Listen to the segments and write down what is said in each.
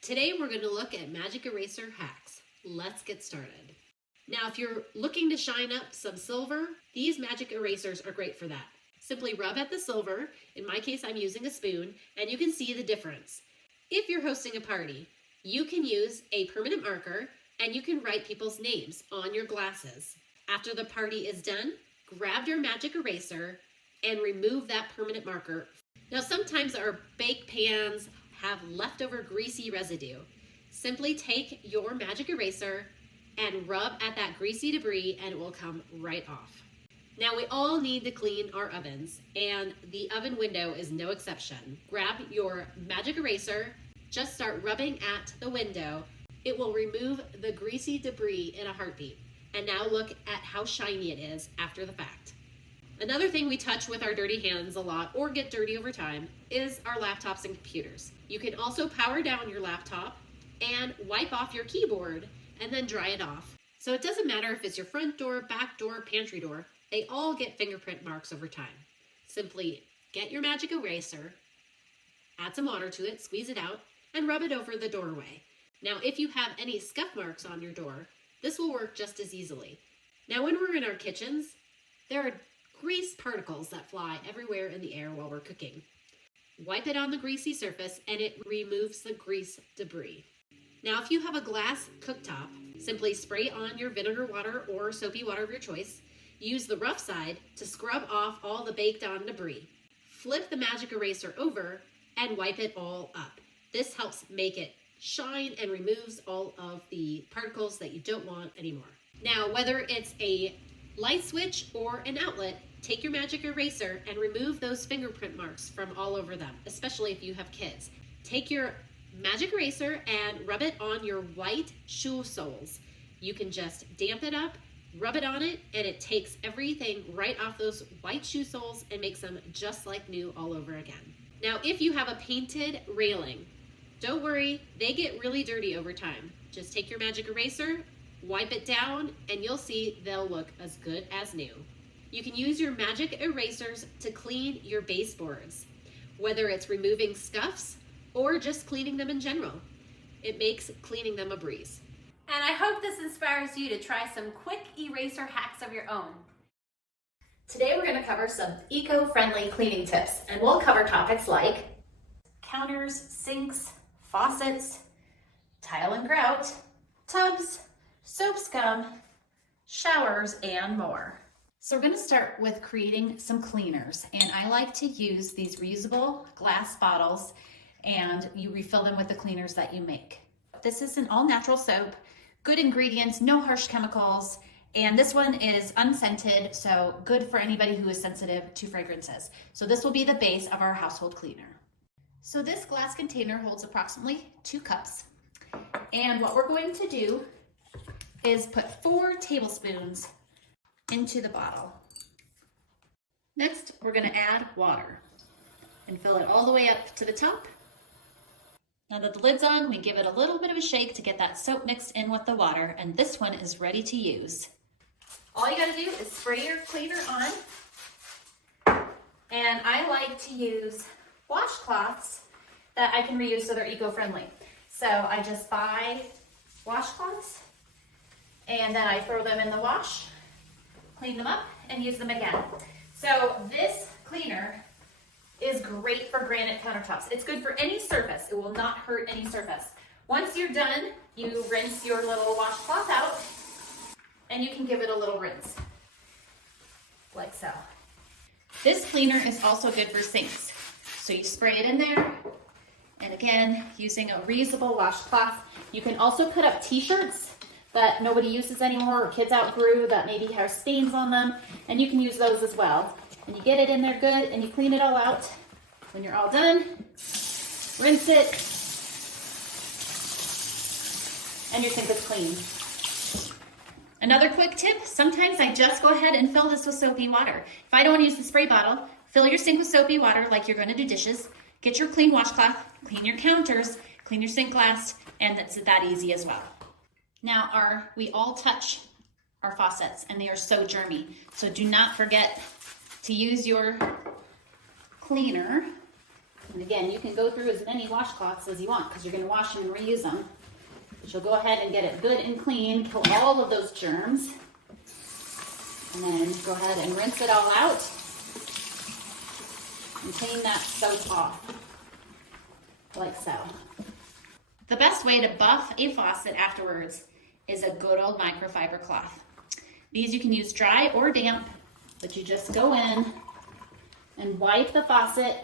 Today we're going to look at magic eraser hacks. Let's get started. Now if you're looking to shine up some silver, these magic erasers are great for that. Simply rub at the silver, in my case I'm using a spoon, and you can see the difference. If you're hosting a party, you can use a permanent marker and you can write people's names on your glasses. After the party is done, grab your magic eraser and remove that permanent marker. Now sometimes our bake pans have leftover greasy residue. Simply take your magic eraser and rub at that greasy debris and it will come right off. Now we all need to clean our ovens and the oven window is no exception. Grab your magic eraser, just start rubbing at the window. It will remove the greasy debris in a heartbeat. And now look at how shiny it is after the fact. Another thing we touch with our dirty hands a lot or get dirty over time is our laptops and computers. You can also power down your laptop and wipe off your keyboard and then dry it off. So it doesn't matter if it's your front door, back door, pantry door, they all get fingerprint marks over time. Simply get your magic eraser, add some water to it, squeeze it out, and rub it over the doorway. Now if you have any scuff marks on your door, this will work just as easily. Now when we're in our kitchens, there are grease particles that fly everywhere in the air while we're cooking. Wipe it on the greasy surface and it removes the grease debris. Now if you have a glass cooktop, simply spray on your vinegar water or soapy water of your choice. Use the rough side to scrub off all the baked on debris. Flip the magic eraser over and wipe it all up. This helps make it shine and removes all of the particles that you don't want anymore. Now whether it's a light switch or an outlet, take your magic eraser and remove those fingerprint marks from all over them, especially if you have kids. Take your magic eraser and rub it on your white shoe soles. You can just damp it up, rub it on it, and it takes everything right off those white shoe soles and makes them just like new all over again. Now if you have a painted railing, don't worry, they get really dirty over time. Just take your magic eraser, wipe it down, and you'll see they'll look as good as new. You can use your magic erasers to clean your baseboards, whether it's removing scuffs or just cleaning them in general. It makes cleaning them a breeze. And I hope this inspires you to try some quick eraser hacks of your own. Today we're going to cover some eco-friendly cleaning tips, and we'll cover topics like counters, sinks, faucets, tile and grout, tubs, soap scum, showers, and more. So we're going to start with creating some cleaners, and I like to use these reusable glass bottles and you refill them with the cleaners that you make. This is an all-natural soap, good ingredients, no harsh chemicals, and this one is unscented, so good for anybody who is sensitive to fragrances. So this will be the base of our household cleaner. So this glass container holds approximately 2 cups, and what we're going to do is put 4 tablespoons into the bottle. Next, we're going to add water and fill it all the way up to the top. Now that the lid's on, we give it a little bit of a shake to get that soap mixed in with the water, and this one is ready to use. All you got to do is spray your cleaner on, and I like to use washcloths that I can reuse so they're eco-friendly. So I just buy washcloths and then I throw them in the wash, clean them up, and use them again. So this cleaner is great for granite countertops. It's good for any surface. It will not hurt any surface. Once you're done, you rinse your little washcloth out and you can give it a little rinse, like so. This cleaner is also good for sinks. So you spray it in there, and again, using a reusable washcloth. You can also put up t-shirts that nobody uses anymore or kids outgrew that maybe have stains on them, and you can use those as well. And you get it in there good and you clean it all out. When you're all done, rinse it, and your sink is clean. Another quick tip, sometimes I just go ahead and fill this with soapy water. If I don't want to use the spray bottle, fill your sink with soapy water like you're going to do dishes, get your clean washcloth, clean your counters, clean your sink glass, and it's that easy as well. Now we all touch our faucets and they are so germy, so do not forget to use your cleaner And again, you can go through as many washcloths as you want because you're going to wash them and reuse them. But you'll go ahead and get it good and clean, kill all of those germs. And then go ahead and rinse it all out and clean that soap off, like so. The best way to buff a faucet afterwards is a good old microfiber cloth. These you can use dry or damp, but you just go in and wipe the faucet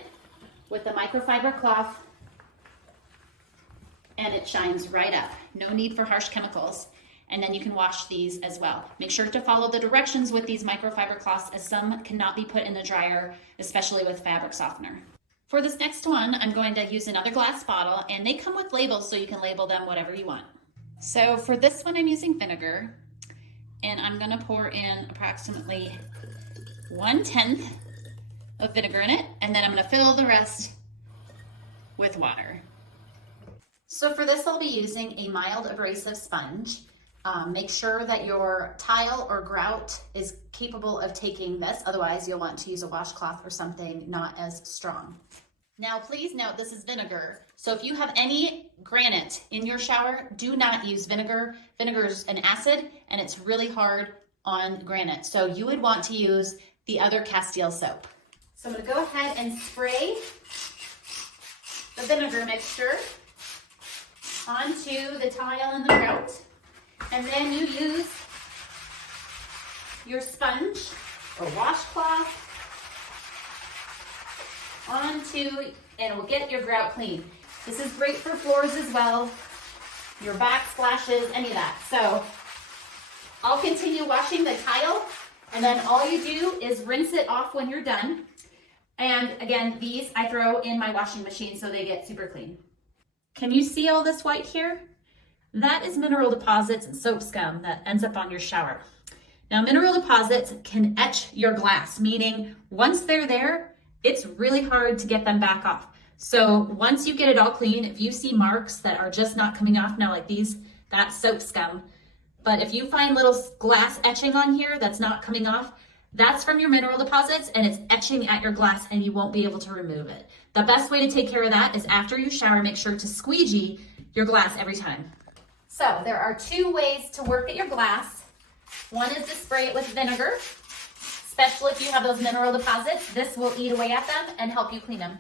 with the microfiber cloth and it shines right up. No need for harsh chemicals. And then you can wash these as well. Make sure to follow the directions with these microfiber cloths, as some cannot be put in the dryer, especially with fabric softener. For this next one, I'm going to use another glass bottle, and they come with labels so you can label them whatever you want. So for this one, I'm using vinegar, and I'm gonna pour in approximately 1/10 of vinegar in it, and then I'm gonna fill the rest with water. So for this, I'll be using a mild abrasive sponge. Make sure that your tile or grout is capable of taking this. Otherwise, you'll want to use a washcloth or something not as strong. Now, please note this is vinegar. So if you have any granite in your shower, do not use vinegar. Vinegar is an acid and it's really hard on granite. So you would want to use the other Castile soap. So I'm gonna go ahead and spray the vinegar mixture onto the tile and the grout. And then you use your sponge or washcloth onto, and it will get your grout clean. This is great for floors as well, your backsplashes, any of that. So I'll continue washing the tile, and then all you do is rinse it off when you're done. And again, these I throw in my washing machine so they get super clean. Can you see all this white here? That is mineral deposits and soap scum that ends up on your shower. Now, mineral deposits can etch your glass, meaning once they're there, it's really hard to get them back off. So once you get it all clean, if you see marks that are just not coming off now like these, that's soap scum. But if you find little glass etching on here that's not coming off, that's from your mineral deposits and it's etching at your glass and you won't be able to remove it. The best way to take care of that is after you shower, make sure to squeegee your glass every time. So there are two ways to work at your glass. One is to spray it with vinegar, especially if you have those mineral deposits. This will eat away at them and help you clean them.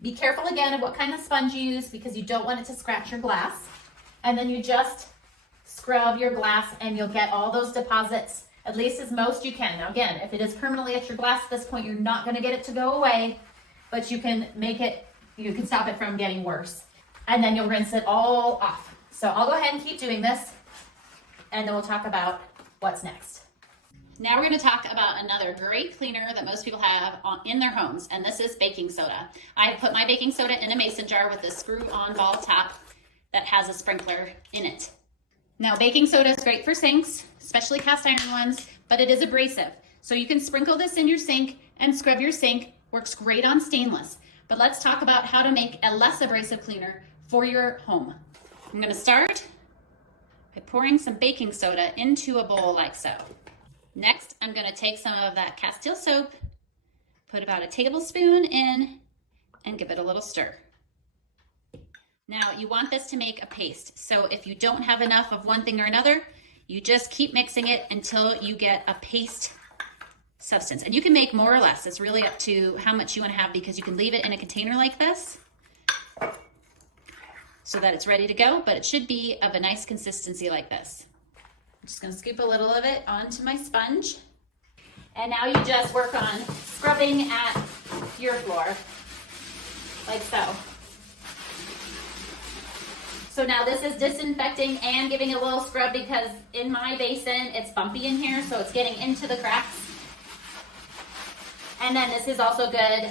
Be careful again of what kind of sponge you use because you don't want it to scratch your glass. And then you just scrub your glass and you'll get all those deposits, at least as most you can. Now again, if it is permanently at your glass at this point, you're not gonna get it to go away, but you can make it, you can stop it from getting worse. And then you'll rinse it all off. So I'll go ahead and keep doing this, and then we'll talk about what's next. Now we're going to talk about another great cleaner that most people have in their homes, and this is baking soda. I put my baking soda in a mason jar with a screw-on ball top that has a sprinkler in it. Now, baking soda is great for sinks, especially cast iron ones, but it is abrasive. So you can sprinkle this in your sink and scrub your sink. Works great on stainless. But let's talk about how to make a less abrasive cleaner for your home. I'm going to start by pouring some baking soda into a bowl like so. Next, I'm going to take some of that Castile soap, put about a tablespoon in, and give it a little stir. Now, you want this to make a paste. So if you don't have enough of one thing or another, you just keep mixing it until you get a paste substance. And you can make more or less. It's really up to how much you want to have because you can leave it in a container like this so that it's ready to go, but it should be of a nice consistency like this. I'm just gonna scoop a little of it onto my sponge. And now you just work on scrubbing at your floor, like so. So now this is disinfecting and giving a little scrub because in my basin, it's bumpy in here, so it's getting into the cracks. And then this is also good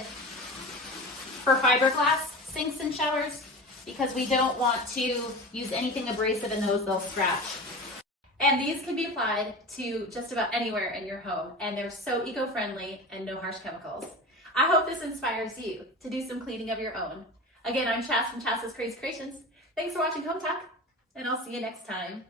for fiberglass sinks and showers, because we don't want to use anything abrasive in those, they'll scratch. And these can be applied to just about anywhere in your home, and they're so eco-friendly and no harsh chemicals. I hope this inspires you to do some cleaning of your own. Again, I'm Chas from Chas's Crazy Creations. Thanks for watching Hometalk, and I'll see you next time.